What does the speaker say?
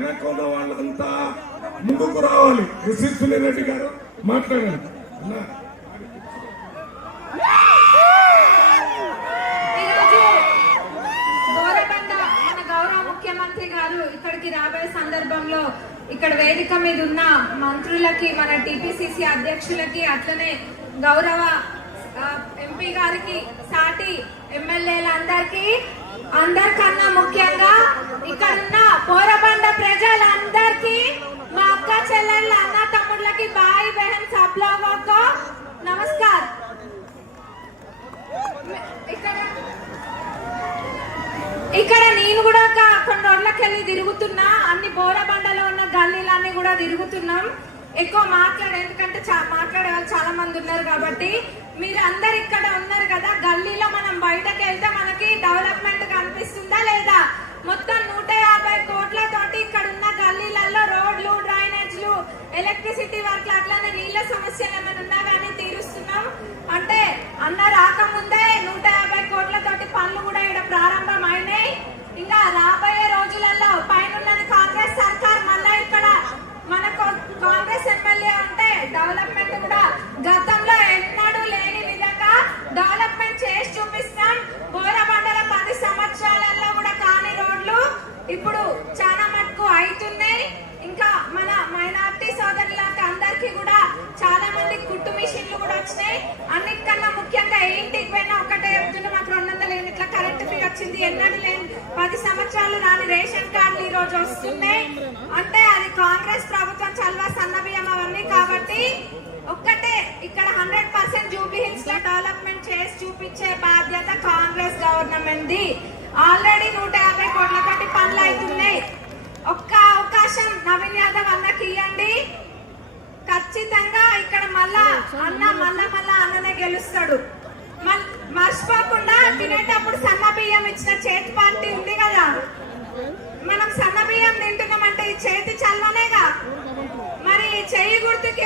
వెనకున్న వాళ్ళంతా ముందుకు రావాలి. యశస్విని రెడ్డి గారు మాట్లాడండి. మన గౌరవ ముఖ్యమంత్రి గారు ఇక్కడికి రాబోయే సందర్భంలో ఇక్కడ వేదిక మీద ఉన్న మంత్రులకి, మన టిపిసిసి అధ్యక్షులకి, అట్లనే గౌరవ ఎంపీ గారికి, సాటి ఎమ్మెల్యేలందరికీ, అందరికన్నా ముఖ్యంగా ఇక్కడున్న పోరబండ ప్రజలందరికీ, మా అక్క చెల్లెళ్ళ అన్న తమ్ముళ్ళకి, బాయ్ బహన్ సబ్ లోగోं को नमस्कार। ఇక్కడ నేను కూడా కొన్ని రోడ్లకెళ్ళి తిరుగుతున్నా, అన్ని బోరబండలో ఉన్న గల్లీలన్నీ కూడా తిరుగుతున్నాం. ఎక్కువ ఎందుకంటే మాట్లాడే వాళ్ళు చాలా మంది ఉన్నారు కాబట్టి. మీరు అందరు ఇక్కడ ఉన్నారు కదా, గల్లీలో మనం బయటకు వెళ్తే మనకి డెవలప్మెంట్ కనిపిస్తుందా లేదా? మొత్తం 150 కోట్లతోటి ఇక్కడ ఉన్న గల్లీలలో రోడ్లు, డ్రైనేజ్లు, ఎలక్ట్రిసిటీ వర్క్లు, అట్లానే నీళ్ళ సమస్యలు ఏమైనా ఉన్నా కానీ తీరుస్తున్నాం. అంటే అన్న రాకముందే 150 కోట్లతోటి పనులు కూడా ఇక్కడ ప్రారంభం అయినాయి. ఇంకా రాబోయే రోజులలో పైనున్నది కాంగ్రెస్ సర్కార్, మళ్ళా ఇక్కడ మనకు కాంగ్రెస్ ఎమ్మెల్యే ఉంటే డెవలప్మెంట్ కూడా గతంలో ఎన్నడూ లేని విధంగా డెవలప్మెంట్ చేసి చూపిస్తాం. బోరబండల 10 సంవత్సరాలలో కూడా కాని రోడ్లు ఇప్పుడు చాలా మటుకు అవుతున్నాయి. ఇంకా మన మైనార్టీ సోదరులకు అందరికీ కూడా చాలా మంది కుట్టు మిషన్లు కూడా వచ్చినాయి. అన్నిటికన్నా ముఖ్యంగా ఇంటికి పోయినా ఒకటే చెప్తున్నా, మాకు 200 యూనిట్ల కరెంట్ బిల్ వచ్చింది. ఎన్నడూ లేని 10 సంవత్సరాలు రాని రేషన్ కార్డులు ఈ రోజు వస్తున్నాయి. అంటే అది కాంగ్రెస్ ప్రభుత్వం చల్వా సన్నబియ్యం అవన్నీ కాబట్టి ఒక్కటే ఇక్కడ 100% జూబ్లీ హిల్స్ లో డెవలప్మెంట్ చేసి చూపించే బాధ్యత కాంగ్రెస్ గవర్నమెంట్ ది. ఆల్రెడీ 150 కోట్లతోటి పనులు అవుతున్నాయి. ఒక్క అవకాశం నవీన్ యాదవ్ అన్నకి ఇవ్వండి, ఖచ్చితంగా ఇక్కడ మళ్ళా అన్ననే గెలుస్తాడు. మర్చిపోకుండా తినేటప్పుడు సన్న బియ్యం ఇచ్చిన చేతి పార్టీ ఉంది కదా, మనం సన్న బియ్యం తింటున్నామంటే ఈ చేతి చల్వనేగా. మరి చెయ్యి గుర్తుకి